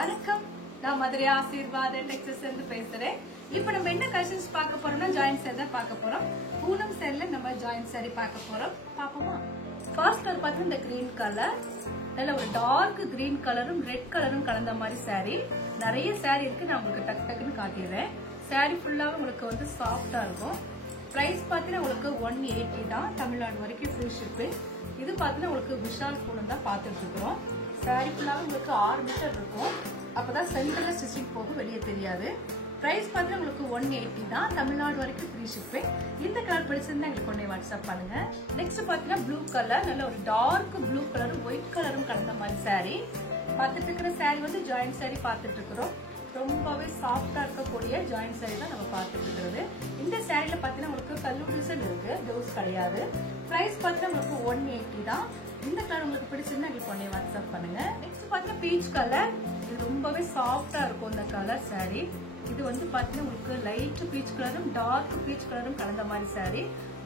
வணக்கம், நான் மதுரை ஆசீர்வாத டெக்ஸஸ்ல இருந்து பேசுறேன். இப்போ நம்ம என்ன கலெக்ஷன்ஸ் பார்க்க போறோம்னா ஜாயிண்ட் சேரி தான் பார்க்க போறோம். பூனம் சேரில நம்ம ஜாயிண்ட் சேரி பார்க்க போறோம். பாப்போமா? ஃபர்ஸ்ட் கலர் பார்த்தா இந்த கிரீன் கலர், நல்ல ஒரு டார்க் கிரீன் கலரும் ரெட் கலரும் கலந்த மாதிரி சாரி. நிறைய சாரி இருக்கு, நான் உங்களுக்கு டக்கு டக்குன்னு காட்டிடுறேன். சாரி ஃபுல்லாவே உங்களுக்கு வந்து சாஃப்டா இருக்கும். பிரைஸ் பார்த்தீங்கன்னா உங்களுக்கு 180 தான், தமிழ்நாடு வரைக்கும் ஃப்ரீ ஷிப்பிங். இது பார்த்தீங்கன்னா உங்களுக்கு விஷால் பூனம் தான் பார்த்துட்டு இருக்கிறோம். சாரி ஃபுல்லாவே உங்களுக்கு 6 மீட்டர் இருக்கும், அப்பதான் சென்டர்ல ஸ்டிச்சிங் போகும், வெளியே தெரியாது. பிரைஸ் பார்த்தீங்கன்னா உங்களுக்கு 180 தான், தமிழ்நாடு வரைக்கும் ஃப்ரீ ஷிப்பிங். இந்த கலர் பிடிச்சிருந்தா எங்களுக்கு ஒன்னே வாட்ஸ்அப் பண்ணுங்க. நெக்ஸ்ட் பார்த்தீங்கன்னா ப்ளூ கலர், நல்ல ஒரு டார்க் ப்ளூ கலரும் ஒயிட் கலரும் கலந்த மாதிரி சாரி. பார்த்துட்டு இருக்கிற சாரி வந்து ஜாயிண்ட் சாரி பார்த்துட்டு இருக்கிறோம். ரொம்பவே சாஃப்டா இருக்கக்கூடிய ஜாயிண்ட் சாரி தான் நம்ம பார்த்துட்டு இருக்கிறது. இந்த சாரியில பாத்தீங்கன்னா உங்களுக்கு கல்லு டிசைன் இருக்கு, ப்ளவுஸ் கிடையாது. பிரைஸ் பாத்தீங்கன்னா உங்களுக்கு 180 தான். இந்த கலர் உங்களுக்கு பிடிச்சிருந்தா எங்களுக்கு ஒன்னே வாட்ஸ்அப் பண்ணுங்க. நெக்ஸ்ட் பாத்தீங்கன்னா பீச் கலர், இது ரொம்பவே சாஃப்டா இருக்கும் இந்த கலர் சாரி. இது வந்து பாத்தீங்கன்னா உங்களுக்கு லைட் பீச் கலரும் டார்க் பீச் கலரும் கலந்த மாதிரி சாரி.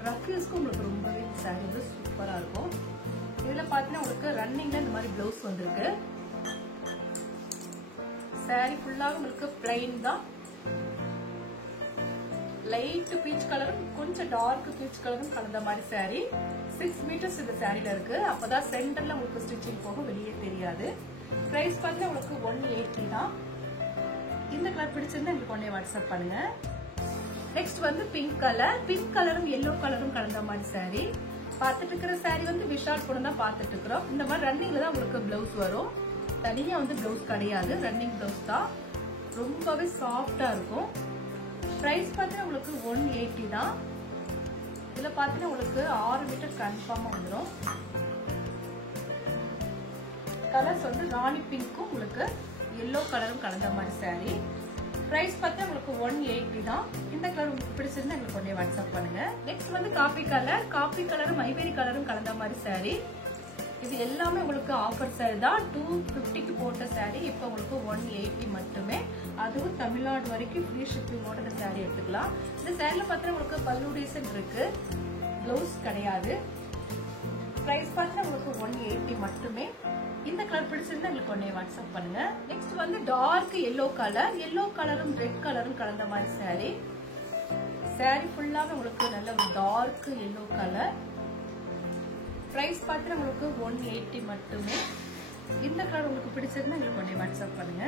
ரஃப் யூஸ்க்கு உங்களுக்கு ரொம்பவே சாரி வந்து சூப்பரா இருக்கும். இதுல பாத்தீங்கன்னா உங்களுக்கு ரன்னிங்ல இந்த மாதிரி பிளவுஸ் வந்திருக்கு. சாரி ஃபுல்லாக உங்களுக்கு பிளைன் தான், லைட் பீச் கலரும் கொஞ்சம் டார்க் பீச் கலரும் கலந்த மாதிரி சாரி. 6 மீட்டர்ஸ் இந்த சாரில இருக்கு, அப்பதான் சென்டர்ல உங்களுக்கு ஸ்டிச்சிங் போகும், வெளியே தெரியாது. பிரைஸ் பார்த்தா உங்களுக்கு 180 தான். இந்த கலர் பிடிச்சிருந்தா எனக்கு ஒன்னே வாட்ஸ்அப் பண்ணுங்க. நெக்ஸ்ட் வந்து பிங்க் கலர், பிங்க் கலரும் எல்லோ கலரும் கலந்த மாதிரி சாரி. பார்த்துட்டு இருக்கிற சாரி வந்து விஷால் பூனம் தான் பார்த்துட்டு இருக்கிறோம். இந்த மாதிரி ரன்னிங்ல தான் உங்களுக்கு பிளவுஸ் வரும், தனியா வந்து பிளவுஸ் கிடையாது, ரன்னிங் பிளவுஸ் தான். ரொம்பவே சாஃப்டா இருக்கும். பிரைஸ் பார்த்தீங்கன்னா உங்களுக்கு 180 தான். இதுல பாத்தீங்கன்னா உங்களுக்கு 6 மீட்டர் கன்ஃபார்மா வந்துடும். கலர்ஸ் வந்து ராணி பிங்க்கும் உங்களுக்கு எல்லோ கலரும் கலந்த மாதிரி சாரி. பிரைஸ் பார்த்தா உங்களுக்கு 180 தான். இந்த கலர் உங்களுக்கு பிடிச்சிருந்தா எங்களுக்கு ஒன்னே வாட்ஸ்அப் பண்ணுங்க. நெக்ஸ்ட் வந்து காபி கலர், காபி கலரும் ஐவரி கலரும் கலந்த மாதிரி சாரி. இது எல்லாமே உங்களுக்கு ஆஃபர் சாரி தான். 250க்கு போட்ட சாரி இப்போ உங்களுக்கு 180 மட்டுமே. அதுவும் தமிழ்நாடு வரைக்கும் ஃப்ரீ ஷிப்பிங்கோட இந்த சாரி எடுத்துக்கலாம். இந்த சாரில பார்த்தீங்கன்னா உங்களுக்கு பல்லு டிசைன் இருக்கு, பிளவுஸ் கிடையாது. பிரைஸ் பார்த்தீங்கன்னா உங்களுக்கு 180 மட்டுமே. இந்த கலர் பிடிச்சிருந்தா உங்களுக்கு ஒன்னே வாட்ஸ்அப் பண்ணுங்க. நெக்ஸ்ட் வந்து டார்க் எல்லோ கலர், எல்லோ கலரும் ரெட் கலரும் கலந்த மாதிரி சாரி. சாரி ஃபுல்லாவே உங்களுக்கு நல்ல ஒரு டார்க் எல்லோ கலர். பிரைஸ் பார்த்தீங்கன்னா உங்களுக்கு 180 மட்டுமே. இந்த கலர் உங்களுக்கு பிடிச்சிருந்தா உங்களுக்கு ஒன்னே வாட்ஸ்அப் பண்ணுங்க.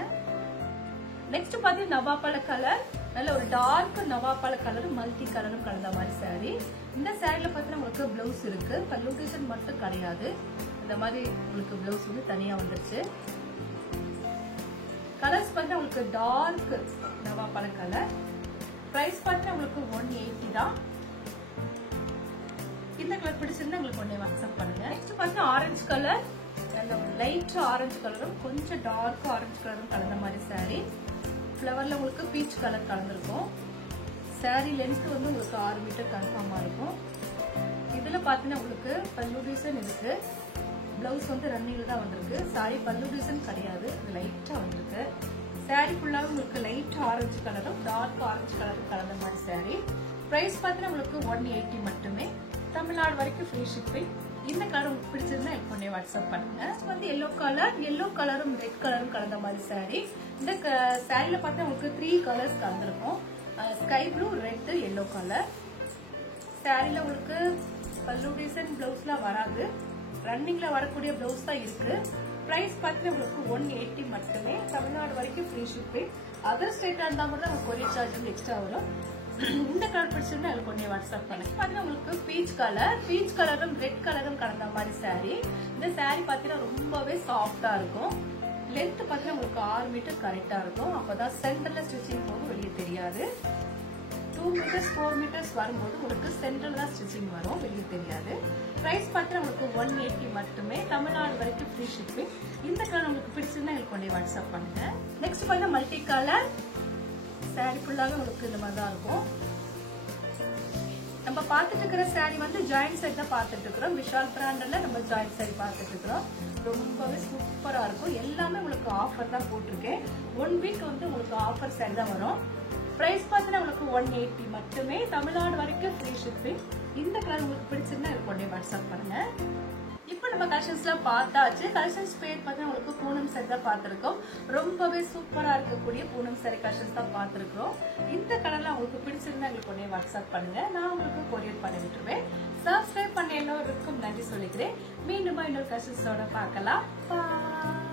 நெக்ஸ்ட் பாத்தீங்கன்னா நவாப்பழ கலர், நல்ல ஒரு டார்க் நவாப்பழ கலரும் மல்டி கலரும் கலந்த மாதிரி சாரி. இந்த சாரில பாத்தீங்கன்னா உங்களுக்கு பிளவுஸ் இருக்கு, பல்லு டிசைன் மட்டும் கிடையாது. இந்த மாதிரி உங்களுக்கு பிளவுஸ் வந்து தனியா வந்துருச்சு. கலர்ஸ் பார்த்தா உங்களுக்கு டார்க் நவாப்பழ கலர். பிரைஸ் பார்த்தா உங்களுக்கு 180 தான். இந்த கலர் பிடிச்சிருந்தா உங்களுக்கு ஒன்னே வாட்ஸ்அப் பண்ணுங்க. நெக்ஸ்ட் பார்த்தா ஆரஞ்சு கலர், லைட் ஆரஞ்சு கலரும் கொஞ்சம் டார்க் ஆரஞ்சு கலரும் கலந்த மாதிரி சாரி. ஃபிளவர்ல உங்களுக்கு பீச் கலர் கலந்துருக்கும். சாரி லென்த் வந்து உங்களுக்கு 6 மீட்டர் கன்ஃபார்மா இருக்கும். இதுல பாத்தீங்கன்னா உங்களுக்கு பல்லு டிசைன் இருக்கு, பிளவுஸ் வந்து ரன்னிங்ல தான் வந்திருக்கு. சாரி பல்லு டிசைன் கிடையாது, லைட்டா வந்திருக்கு. சாரி ஃபுல்லாவே உங்களுக்கு லைட் ஆரஞ்சு கலரும் டார்க் ஆரஞ்சு கலரும் கலந்த மாதிரி சாரி. பிரைஸ் பார்த்தீங்கன்னா உங்களுக்கு 180 மட்டுமே, தமிழ்நாடு வரைக்கும் ஃப்ரீ ஷிப்பிங். இந்த கலர் உங்களுக்கு பிடிச்சிருந்தா எனக்கு ஒன்னே வாட்ஸ்அப் பண்ணுங்க. வந்து எல்லோ கலர், எல்லோ கலரும் ரெட் கலரும் கலந்த மாதிரி சாரி. இந்த சாரில பார்த்தா உங்களுக்கு 3 கலர்ஸ் கலந்துருக்கும், sky blue, red, yellow colour. சாரில உங்களுக்கு பல்லு டிசைன் பிளவுஸ்லாம் வராது, ரன்னிங்ல வரக்கூடிய பிளவுஸ் தான் இருக்கு. பிரைஸ் பார்த்தீங்கன்னா உங்களுக்கு 180 மட்டுமே, தமிழ்நாடு வரைக்கும் ஃப்ரீ ஷிப்பிங். அதர் ஸ்டேட்டா இருந்தா மட்டும் உங்களுக்கு கொரியர் சார்ஜ் வந்து எக்ஸ்ட்ரா வரும். இந்த கலர் பிடிச்சிருந்தா எனக்கு ஒன்னே வாட்ஸ்அப் பண்ணுங்க. பாத்தீங்கன்னா உங்களுக்கு பீச் கலர், பீச் கலரும் ரெட் கலரும் கலந்த மாதிரி சாரி. இந்த சாரி பாத்தீங்கன்னா ரொம்பவே சாஃப்டா இருக்கும். லென்த் பாத்தீங்கன்னா உங்களுக்கு 6 மீட்டர் கரெக்டா இருக்கும், அப்பதான் சென்டர்ல ஸ்டிச்சிங் போகும், வெளியே தெரியாது. 2 மீட்டர்ஸ் 4 மீட்டர்ஸ் வரும்போது உங்களுக்கு சென்டர்ல தான் ஸ்டிச்சிங் வரும், வெளியே தெரியாது. பிரைஸ் பார்த்தா உங்களுக்கு 180 மட்டுமே, தமிழ்நாடு வரைக்கும் ஃப்ரீ ஷிப்பிங். இந்த கலர் உங்களுக்கு பிடிச்சிருந்தா எனக்கு ஒன்னே வாட்ஸ்அப் பண்ணுங்க. நெக்ஸ்ட் பார்த்தா மல்டி கலர், சாரி ஃபுல்லாக உங்களுக்கு இந்த மாதிரி தான் இருக்கும். நம்ம பார்த்துட்டு இருக்கிற சாரி வந்து ஜாயிண்ட் சாரி தான் பார்த்துட்டு இருக்கிறோம். விஷால் பிராண்ட்ல நம்ம ஜாயிண்ட் சாரி பார்த்துட்டு இருக்கிறோம். ரொம்பவே சூப்பரா இருக்கும். எல்லாமே உங்களுக்கு ஆஃபர் தான் போட்டிருக்கேன். 1 வீக் வந்து உங்களுக்கு ஆஃபர் சாரி தான் வரும். பிரைஸ் பார்த்தீங்கன்னா உங்களுக்கு 180 மட்டுமே, தமிழ்நாடு வரைக்கும் ஃப்ரீ ஷிப்பிங். இந்த கலர் உங்களுக்கு பிடிச்சிருந்தா எனக்கு ஒன்னே வாட்ஸ்அப் பண்ணுங்க. இப்போ நம்ம கலெக்ஷன்ஸ்லாம் பார்த்தாச்சு. கலெக்ஷன்ஸ் பேர் பார்த்தீங்கன்னா உங்களுக்கு பூனம் சாரி saree தான் பார்த்திருக்கோம். ரொம்பவே சூப்பரா இருக்கக்கூடிய பூனம் saree கலெக்ஷன்ஸ் தான் பார்த்திருக்கோம். இந்த கலர்ல உங்களுக்கு பிடிச்சிருந்தா எங்களுக்கு உடனே வாட்ஸ்அப் பண்ணுங்க. நான் உங்களுக்கு கொரியர் பண்ணி விட்டுருவேன். சப்ஸ்கிரைப் பண்ண எல்லோருக்கும் நன்றி சொல்லிக்கிறேன். மீண்டும் இன்னொரு கலெக்ஷன்ஸோட பார்க்கலாம். பாய்.